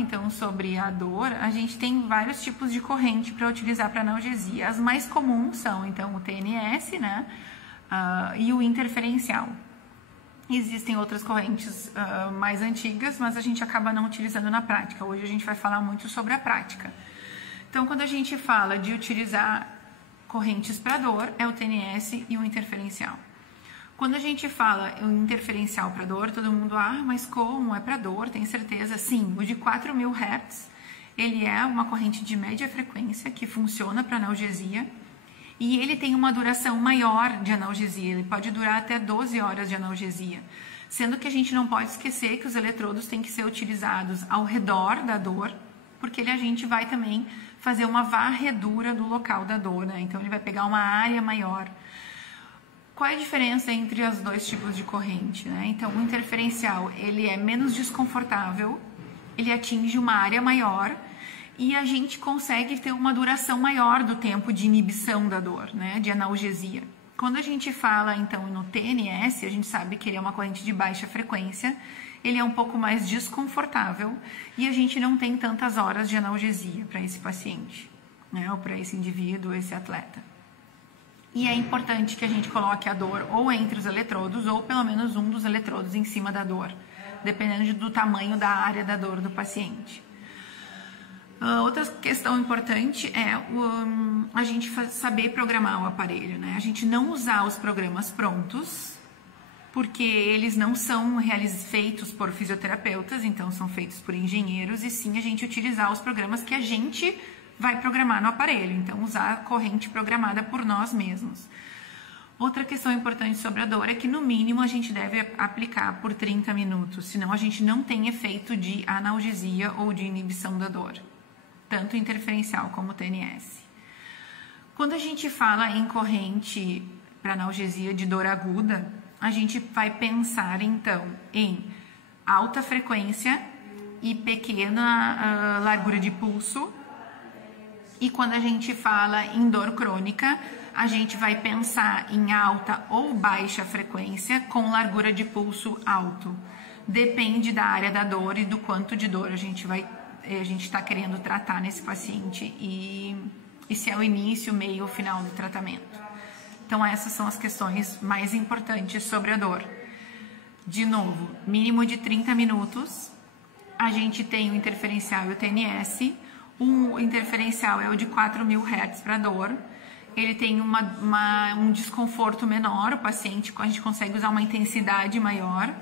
então sobre a dor, a gente tem vários tipos de corrente para utilizar para analgesia. As mais comuns são então o TNS, né, e o interferencial. Existem outras correntes mais antigas, mas a gente acaba não utilizando na prática. Hoje a gente vai falar muito sobre a prática. Então, quando a gente fala de utilizar correntes para dor, é o TNS e o interferencial. Quando a gente fala em interferencial para dor, todo mundo, mas como? É para dor, tem certeza? Sim, o de 4.000 Hz, ele é uma corrente de média frequência que funciona para analgesia e ele tem uma duração maior de analgesia, ele pode durar até 12 horas de analgesia, sendo que a gente não pode esquecer que os eletrodos têm que ser utilizados ao redor da dor, porque a gente vai também fazer uma varredura do local da dor, né? Então ele vai pegar uma área maior. Qual é a diferença entre os dois tipos de corrente, né? Então, o interferencial, ele é menos desconfortável, ele atinge uma área maior e a gente consegue ter uma duração maior do tempo de inibição da dor, né? De analgesia. Quando a gente fala, então, no TNS, a gente sabe que ele é uma corrente de baixa frequência, ele é um pouco mais desconfortável e a gente não tem tantas horas de analgesia para esse paciente, né? Ou para esse indivíduo, esse atleta. E é importante que a gente coloque a dor ou entre os eletrodos ou pelo menos um dos eletrodos em cima da dor, dependendo do tamanho da área da dor do paciente. Outra questão importante é a gente saber programar o aparelho, né? A gente não usar os programas prontos, porque eles não são feitos por fisioterapeutas, então são feitos por engenheiros, e sim a gente utilizar os programas que a gente vai programar no aparelho, então usar a corrente programada por nós mesmos. Outra questão importante sobre a dor é que no mínimo a gente deve aplicar por 30 minutos, senão a gente não tem efeito de analgesia ou de inibição da dor, tanto interferencial como TNS. Quando a gente fala em corrente para analgesia de dor aguda, a gente vai pensar então em alta frequência e pequena largura de pulso. E quando a gente fala em dor crônica, a gente vai pensar em alta ou baixa frequência com largura de pulso alto. Depende da área da dor e do quanto de dor a gente está querendo tratar nesse paciente e se é o início, meio ou final do tratamento. Então essas são as questões mais importantes sobre a dor. De novo, mínimo de 30 minutos, a gente tem o interferencial e o TNS. O interferencial é o de 4.000 Hz para dor, ele tem um desconforto menor, o paciente, a gente consegue usar uma intensidade maior.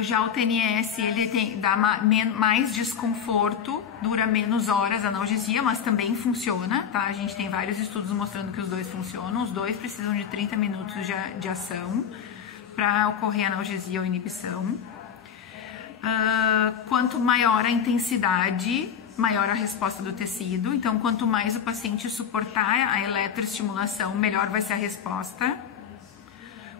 Já o TNS, ele dá mais desconforto, dura menos horas a analgesia, mas também funciona, tá? A gente tem vários estudos mostrando que os dois funcionam, os dois precisam de 30 minutos de ação para ocorrer analgesia ou inibição. Quanto maior a intensidade, maior a resposta do tecido. Então, quanto mais o paciente suportar a eletroestimulação, melhor vai ser a resposta.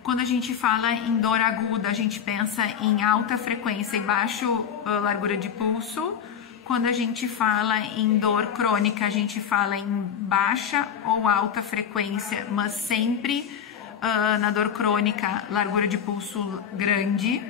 Quando a gente fala em dor aguda, a gente pensa em alta frequência e baixa largura de pulso. Quando a gente fala em dor crônica, a gente fala em baixa ou alta frequência, mas sempre na dor crônica, largura de pulso grande.